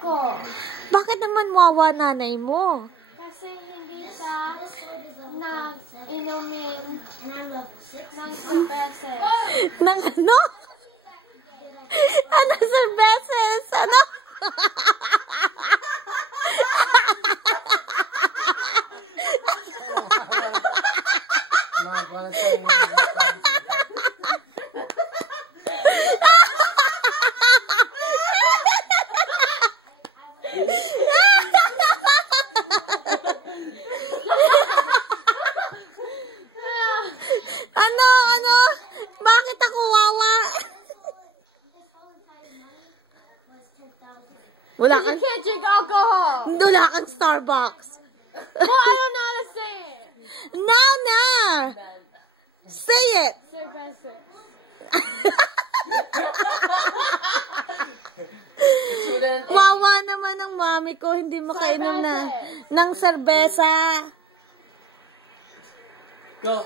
ko. Bakit naman wawa nanay mo? Kasi hindi siya nag-inumin ng cervezas. Nang ano? Ano cervezas? Ano? Ano? Bakit ako wawa? Wala You kang, can't drink alcohol. wala kang Starbucks. Well, I don't know how to say it. Na! Say it! Cervezas. Wawa naman ang mami ko, hindi makainom na ng serbesa. Go.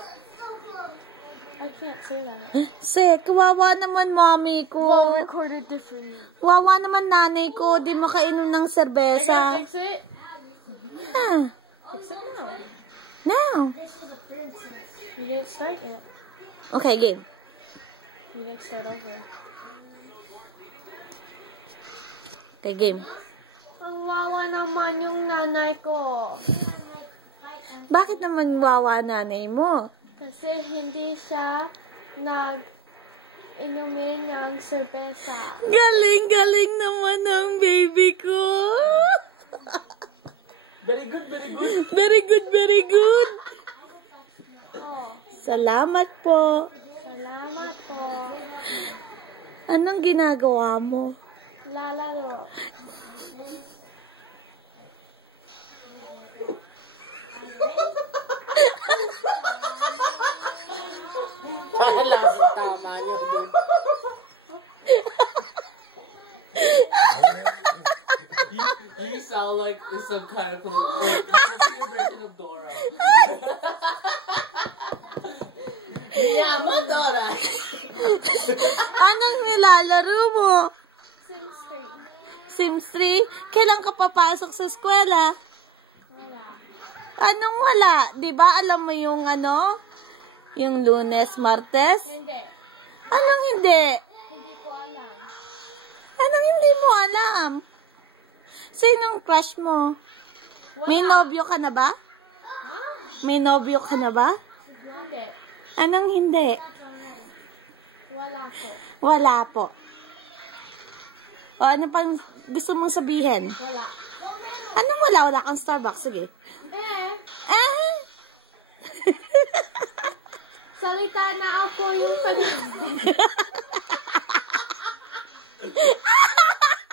I can't say that. Say, kawawa naman mami ko. Well, recorded differently. Wawa naman nanay ko, di makainom ng I serbesa. can fix it. Huh. Fix it now. Now. You didn't start yet. Okay, game. You didn't start over. Okay, game. Ang wawa naman yung nanay ko. Bakit naman wawa nanay mo? Kasi hindi siya nag-inumin ng cerveza. Galing naman ang baby ko. Very good, very good. Very good. Oh, Salamat po. salamat po. Anong ginagawa mo? Lalaro. Lasing tama nyo. You sound like some kind of version of Dora. Yeah, mo Dora. Anong nilalaro mo? Sims 3. Sims 3? Kailan ka papasok sa eskwela? Wala. Anong wala? Di ba alam mo yung ano? Yung Lunes, Martes? Hindi. Anong hindi? Hindi ko alam. Anong hindi mo alam? Sinong crush mo? May nobyo ka na ba? May nobyo ka na ba? Hindi. Anong hindi? Wala ko. Wala po. O ano pang gusto mong sabihin? Wala. Anong wala? Wala kang Starbucks. Sige. Eh? Salita na ako yung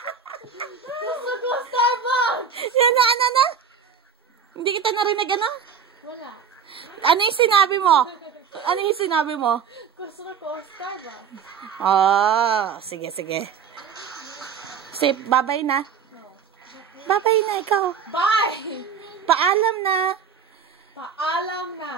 Gusto ko Starbucks! Yan na? Hindi kita narinig ano? Wala. Ano yung sinabi mo? Ano yung sinabi mo? Gusto ko Starbucks. Sige. Say, babay na. Babay na ikaw. Bye! Paalam na. Paalam na.